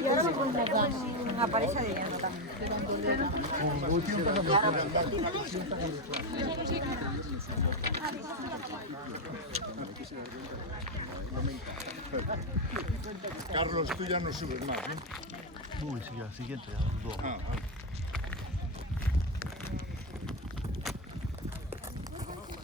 Y ahora me encuentro con una pareja de llano también. Carlos, tú ya no subes más, ¿no? Uy, sí, al siguiente, ya, 2.